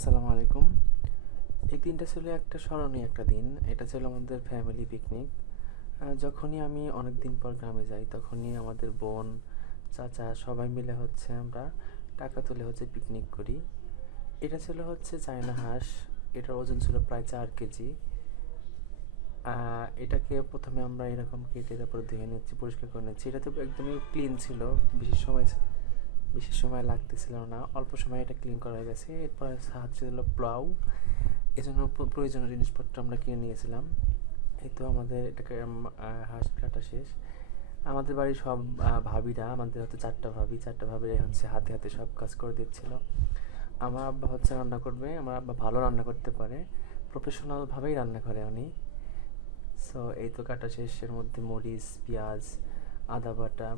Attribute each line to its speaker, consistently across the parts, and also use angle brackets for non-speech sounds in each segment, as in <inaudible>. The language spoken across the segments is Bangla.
Speaker 1: আসসালামু আলাইকুম। এই দিনটা ছিল একটা স্মরণীয় একটা দিন। এটা ছিল আমাদের ফ্যামিলি পিকনিক যখনই আমি অনেক দিন পর গ্রামে যাই, তখনই আমাদের বোন, চাচা সবাই মিলে হচ্ছে আমরা টাকা তুলে হচ্ছে পিকনিক করি। এটা ছিল হচ্ছে চায়না হাঁস। এটার ওজন ছিল প্রায় চার কেজি। এটাকে প্রথমে আমরা এরকম কেটে তারপর ধুয়ে নিচ্ছি, পরিষ্কার করে নিচ্ছি। এটা তো একদমই ক্লিন ছিল বেশি সময় বেশি সময় লাগতেছিল না, অল্প সময় এটা ক্লিন করা হয়ে গেছে। এরপরে সাহায্য হলো প্লাউ এজন্য প্রয়োজনীয় জিনিসপত্র আমরা কিনে নিয়েছিলাম। এই তো আমাদের এটাকে হাঁস কাটা শেষ। আমাদের বাড়ির সব ভাবিরা, আমাদের হচ্ছে চারটা ভাবি চারটা ভাবি হচ্ছে হাতে হাতে সব কাজ করে দিচ্ছিল। আমার আব্বা হচ্ছে রান্না করবে, আমার আব্বা ভালো রান্না করতে পারে প্রফেশনালভাবেই রান্না করে উনি। সো এই তো কাটা শেষের মধ্যে মরিচ, পেঁয়াজ, আদা বাটা।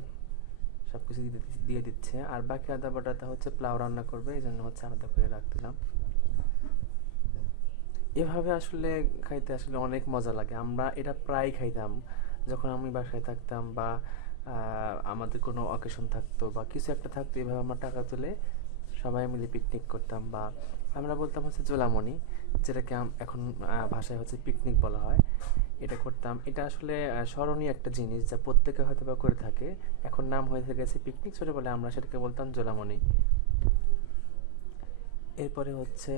Speaker 1: সব কিছু দিয়ে দিচ্ছে। আর বাকি আদা বাটাটা হচ্ছে প্লাউ রান্না করবে এই জন্য হচ্ছে আলাদা করে রাখলাম। এভাবে আসলে খাইতে আসলে অনেক মজা লাগে। আমরা এটা প্রায় খাইতাম। যখন আমি বাসায় থাকতাম বা আমাদের কোনো অকেশন থাকতো বা কিছু একটা থাকতো, এভাবে আমরা টাকা তুলে সবাই মিলে পিকনিক করতাম বা আমরা বলতাম হচ্ছে জোলামণি, যেটাকে এখন ভাষায় হচ্ছে পিকনিক বলা হয়। এটা করতাম। এটা আসলে স্মরণীয় একটা জিনিস যা প্রত্যেকে হয়তো বা করে থাকে। এখন নাম হয়ে গেছে পিকনিক ছোটো বলে আমরা সেটাকে বলতাম জোলামণি। এরপরে হচ্ছে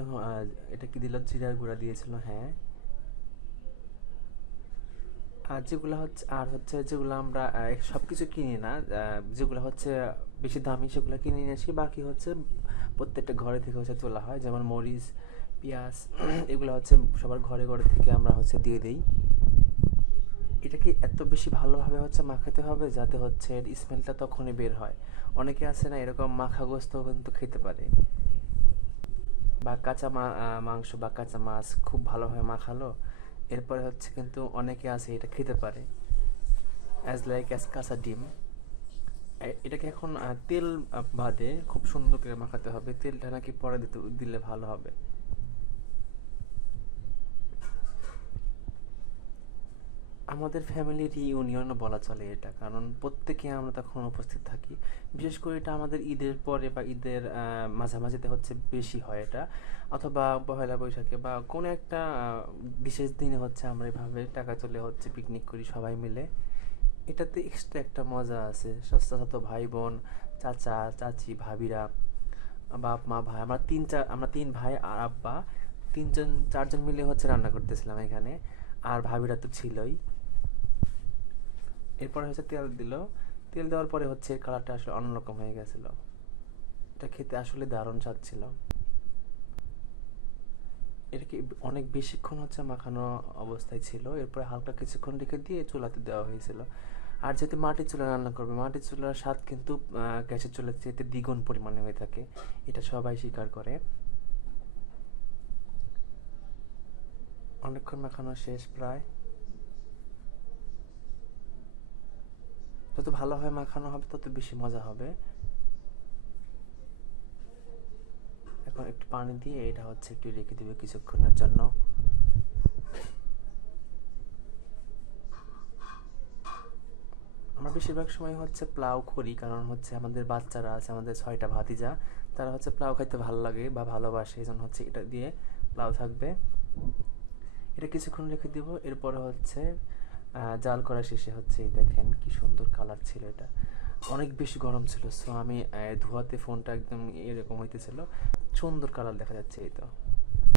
Speaker 1: এটা কি দিল? জিরার গুঁড়া দিয়েছিল হ্যাঁ। আর যেগুলো হচ্ছে, আর হচ্ছে যেগুলো আমরা সব কিছু কিনি না যেগুলো হচ্ছে বেশি দামি সেগুলো কিনে নিয়ে আসি, বাকি হচ্ছে প্রত্যেকটা ঘরে থেকে হচ্ছে তোলা হয়। যেমন মরিচ, পেঁয়াজ, <clears throat> এগুলো হচ্ছে সবার ঘরে ঘরে থেকে আমরা হচ্ছে দিয়ে দিই। এটাকে এত বেশি ভালোভাবে হচ্ছে মাখাতে হবে যাতে হচ্ছে এর স্মেলটা তখনই বের হয়। অনেকে আছে না, এরকম মাখা গোস্ত কিন্তু খেতে পারে। বা কাঁচা মাংস বা কাঁচা মাছ খুব ভালোভাবে মাখালো, এরপরে হচ্ছে কিন্তু অনেকে আছে এটা খেতে পারে। অ্যাজ লাইক অ্যাজ কাঁচা ডিম। এটাকে এখন তেল বাদে খুব সুন্দর করে মাখাতে হবে। তেলটা নাকি পরে দিতে, দিলে ভালো হবে। আমাদের ফ্যামিলি রিইউনিয়নও বলা চলে এটা, কারণ প্রত্যেকে আমরা তখন উপস্থিত থাকি। বিশেষ করে এটা আমাদের ঈদের পরে বা ঈদের মাঝামাঝিতে হচ্ছে বেশি হয় এটা। অথবা পহেলা বৈশাখে বা কোনো একটা বিশেষ দিনে হচ্ছে আমরা এভাবে টাকা চলে হচ্ছে পিকনিক করি সবাই মিলে। এটাতে এক্সট্রা একটা মজা আছে। সাথে ভাই বোন চাচা, চাচি, ভাবিরা বাপ মা ভাই। আমরা তিন চার আমরা তিন ভাই আর আব্বা। তিনজন, চারজন মিলে হচ্ছে রান্না করতেছিলাম এখানে। আর ভাবিরা তো ছিলই। এরপরে হচ্ছে তেল দিল। তেল দেওয়ার পরে হচ্ছে কালারটা আসলে অন্যরকম হয়ে গেছিল। এটা খেতে আসলে দারুণ স্বাদ ছিল। এটাকে অনেক বেশিক্ষণ হচ্ছে মাখানো অবস্থায় ছিল। এরপরে হালকা কিছুক্ষণ রেখে দিয়ে চুলাতে দেওয়া হয়েছিল। আর যেহেতু মাটির চুলা রান্না করবে মাটির চুলার স্বাদ কিন্তু গ্যাসের চুলার চেয়ে দ্বিগুণ পরিমাণে হয়ে থাকে। এটা সবাই স্বীকার করে। অনেকক্ষণ মাখানো শেষ প্রায়। যত ভালোভাবে মাখানো হবে, তত বেশি মজা হবে। এখন একটু পানি দিয়ে এটা হচ্ছে একটু রেখে দিবে কিছুক্ষণের জন্য। আমরা বেশিরভাগ সময় হচ্ছে প্লাউ করি, কারণ হচ্ছে আমাদের বাচ্চারা আছে, আমাদের ছয়টা ভাতিজা, তারা হচ্ছে প্লাউ খাইতে ভালো লাগে বা ভালোবাসে, এই জন্য হচ্ছে এটা দিয়ে প্লাউ থাকবে। এটা কিছুক্ষণ রেখে দিব, এরপরে হচ্ছে জাল করা শেষে হচ্ছে দেখেন কি সুন্দর কালার ছিল এটা। অনেক বেশি গরম ছিল সো আমি ধোয়াতে ফোনটা একদম এরকম হইতেছিল। সুন্দর কালার দেখা যাচ্ছে এই তো।